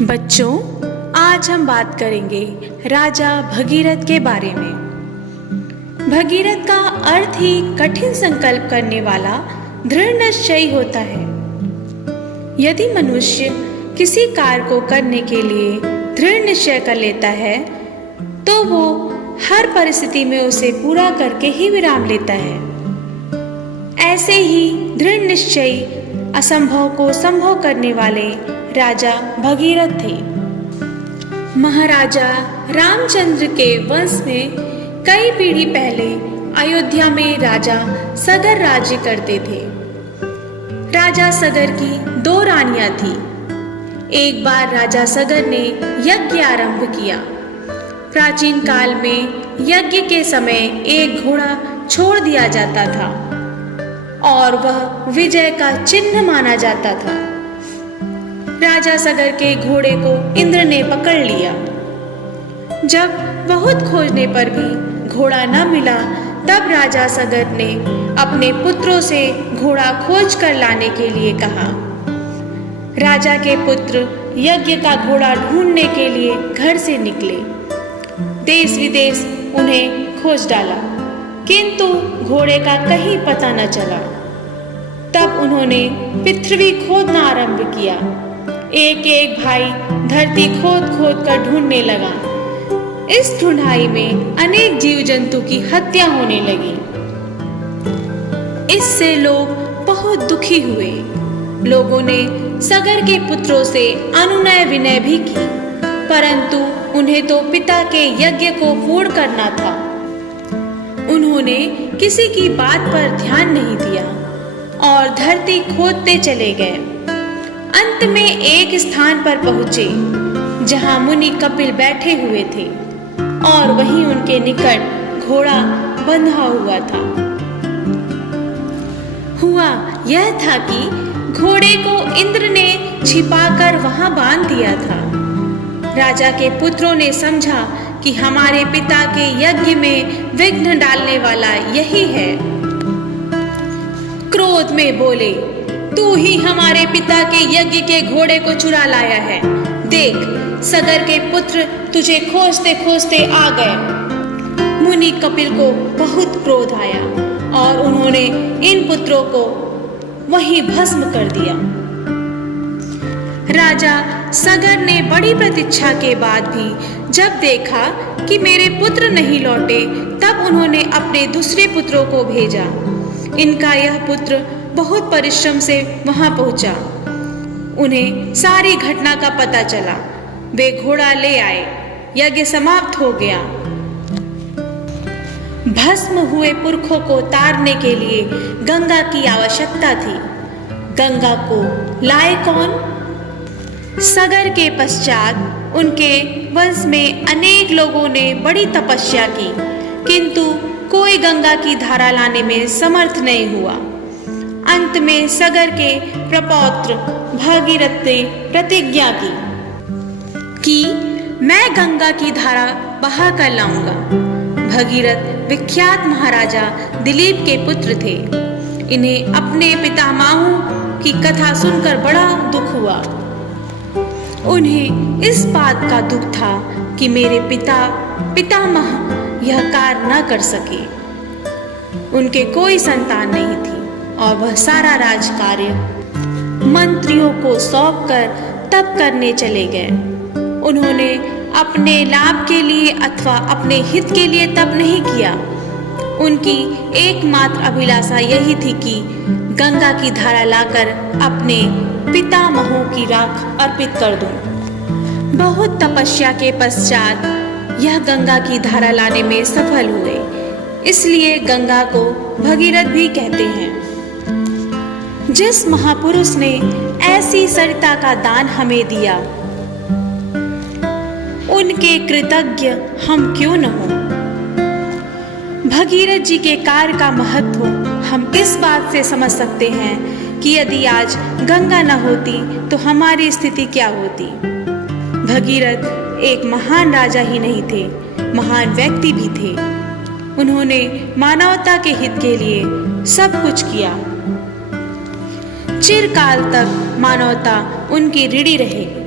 बच्चों, आज हम बात करेंगे राजा भगीरथ के बारे में। भगीरथ का अर्थ ही कठिन संकल्प करने वाला, दृढ़ निश्चयी होता है। यदि मनुष्य किसी कार्य को करने के लिए दृढ़ निश्चय कर लेता है तो वो हर परिस्थिति में उसे पूरा करके ही विराम लेता है। ऐसे ही दृढ़ निश्चयी असंभव को संभव करने वाले राजा भगीरथ थे। महाराजा रामचंद्र के वंश में कई पीढ़ी पहले अयोध्या में राजा सगर राज्य करते थे। राजा सगर की 2 रानियां थी। एक बार राजा सगर ने यज्ञ आरंभ किया। प्राचीन काल में यज्ञ के समय एक घोड़ा छोड़ दिया जाता था और वह विजय का चिन्ह माना जाता था। राजा सगर के घोड़े को इंद्र ने पकड़ लिया। जब बहुत खोजने पर भी घोड़ा न मिला, तब राजा सगर ने अपने पुत्रों से घोड़ा खोज कर लाने के लिए कहा। राजा के पुत्र यज्ञ का घोड़ा ढूंढने के लिए घर से निकले। देश विदेश उन्हें खोज डाला, किंतु घोड़े का कहीं पता न चला। तब उन्होंने पृथ्वी खोदना आरंभ किया। एक एक भाई धरती खोद खोद कर ढूंढने लगा। इस ढूंढाई में अनेक जीव जंतु की हत्या होने लगी। इससे लोग बहुत दुखी हुए। लोगों ने सगर के पुत्रों से अनुनय विनय भी की, परंतु उन्हें तो पिता के यज्ञ को पूर्ण करना था। उन्होंने किसी की बात पर ध्यान नहीं दिया और धरती खोदते चले गए। अंत में एक स्थान पर पहुंचे जहां मुनि कपिल बैठे हुए थे और वहीं उनके निकट घोड़ा बंधा हुआ था। हुआ यह था कि घोड़े को इंद्र ने छिपाकर वहां बांध दिया था। राजा के पुत्रों ने समझा कि हमारे पिता के यज्ञ में विघ्न डालने वाला यही है। क्रोध में बोले, तू ही हमारे पिता के यज्ञ के घोड़े को चुरा लाया है। देख, सगर के पुत्र तुझे खोजते खोजते आ गए। मुनि कपिल को बहुत क्रोध आया और उन्होंने इन पुत्रों को वहीं भस्म कर दिया। राजा सगर ने बड़ी प्रतीक्षा के बाद भी जब देखा कि मेरे पुत्र नहीं लौटे, तब उन्होंने अपने दूसरे पुत्रों को भेजा। इनका यह पुत्र बहुत परिश्रम से वहां पहुंचा। उन्हें सारी घटना का पता चला। वे घोड़ा ले आए। यज्ञ समाप्त हो गया। भस्म हुए पुरखों को तारने के लिए गंगा की आवश्यकता थी। गंगा को लाए कौन? सगर के पश्चात उनके वंश में अनेक लोगों ने बड़ी तपस्या की, किंतु कोई गंगा की धारा लाने में समर्थ नहीं हुआ। अंत में सगर के प्रपौत्र भगीरथ ने प्रतिज्ञा की कि मैं गंगा की धारा बहा कर लाऊंगा। भगीरथ विख्यात महाराजा दिलीप के पुत्र थे। इन्हें अपने पितामहों की कथा सुनकर बड़ा दुख हुआ। उन्हें इस बात का दुख था कि मेरे पितामह यह कार्य न कर सके। उनके कोई संतान नहीं थी और वह सारा राजकार्य मंत्रियों को सौंपकर तप करने चले गए। उन्होंने अपने लाभ के लिए अथवा अपने हित के लिए तप नहीं किया। उनकी एकमात्र अभिलाषा यही थी कि गंगा की धारा लाकर अपने पितामहों की राख अर्पित कर दूं। बहुत तपस्या के पश्चात यह गंगा की धारा लाने में सफल हुए, इसलिए गंगा को भगीरथ भी कहते हैं। जिस महापुरुष ने ऐसी सरिता का दान हमें दिया, उनके कृतज्ञ हम क्यों न हो। भगीरथ जी के कार्य का महत्व हम इस बात से समझ सकते हैं कि यदि आज गंगा न होती तो हमारी स्थिति क्या होती। भगीरथ एक महान राजा ही नहीं थे, महान व्यक्ति भी थे। उन्होंने मानवता के हित के लिए सब कुछ किया। चिरकाल तक मानवता उनकी ऋणी रहेगी।